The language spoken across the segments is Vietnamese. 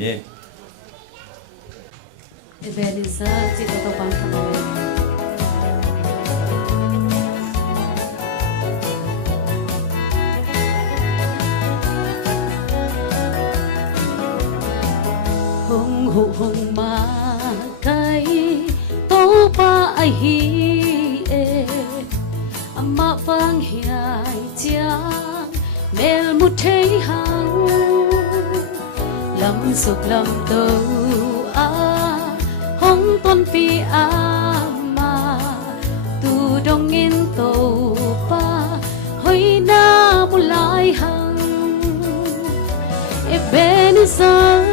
ye Ebenezer chỉ có tàu băng thang máy hùng hụ hùng mà cái tàu ba ai hi e amma vang hiai chiang mel một thế hang lâm sục lâm tàu hong ton pi ama tu dong in tàu pa hoi na mulai hang Ebenezer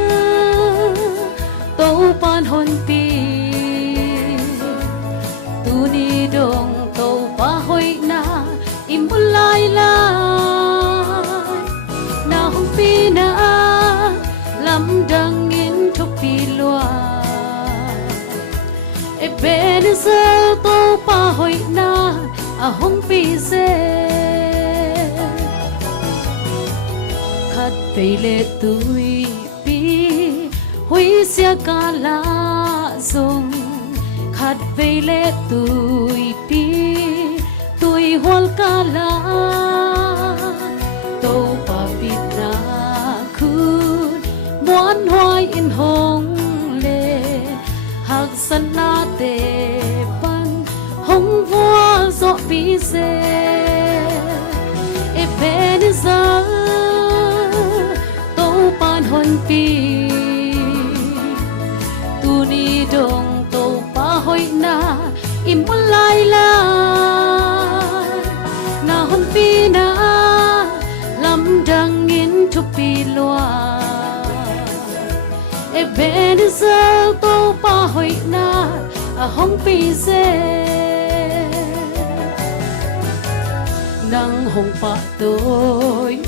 tàu pan hon pi tu ni dong tàu pa hoi na im mulai la na hong pi na lam dang in thop pi loa Ebenezer tàu pa hoi na a hong pi se khát về lệ tuổi pi huy sia ca la dùng khát về lệ tuổi pi tuổi hoal ca la tàu pa bít na khun muan hoai in hong lệ hạc san na te pan hong vua zo pi se Ebenezer tàu pan hon pi tu ni dong tàu pa hoi na im lai la na hon pi na lam dang in thu pi loa Ebenezer tàu pa hoi na a hong pi se nang hong pa tôi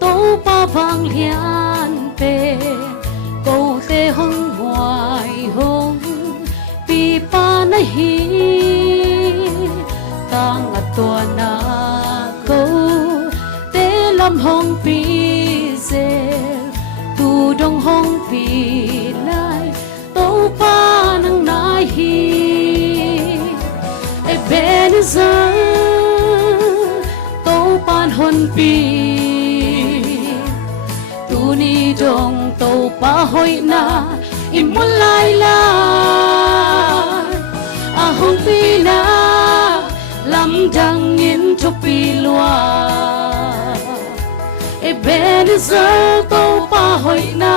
tàu pa vang lian pe câu te hong hoài hong pi pa na hi tang at tua na câu te lam hong pi se tu dong hong pi lai tàu pa nang nai hi Ebenezer tàu pan hon pi tu ni dong tàu pa hoi na im mulai la a hong pi na lam dang in thu pi loa Ebenezer tàu pa hoi na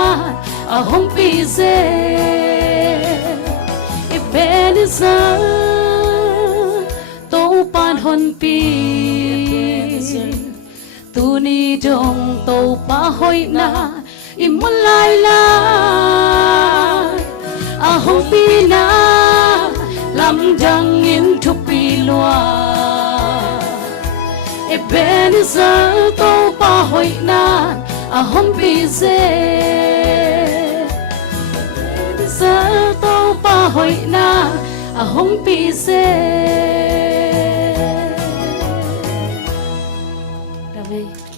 a hong pi se Ebenezer tàu pan hon pi tu ni dong tàu pa hoi na im mulai la a hong pi na lam dang in thu pi loa Ebenezer tàu pa hoi na a hong pi se Ebenezer tàu pa hoi na a hong pi se Amen.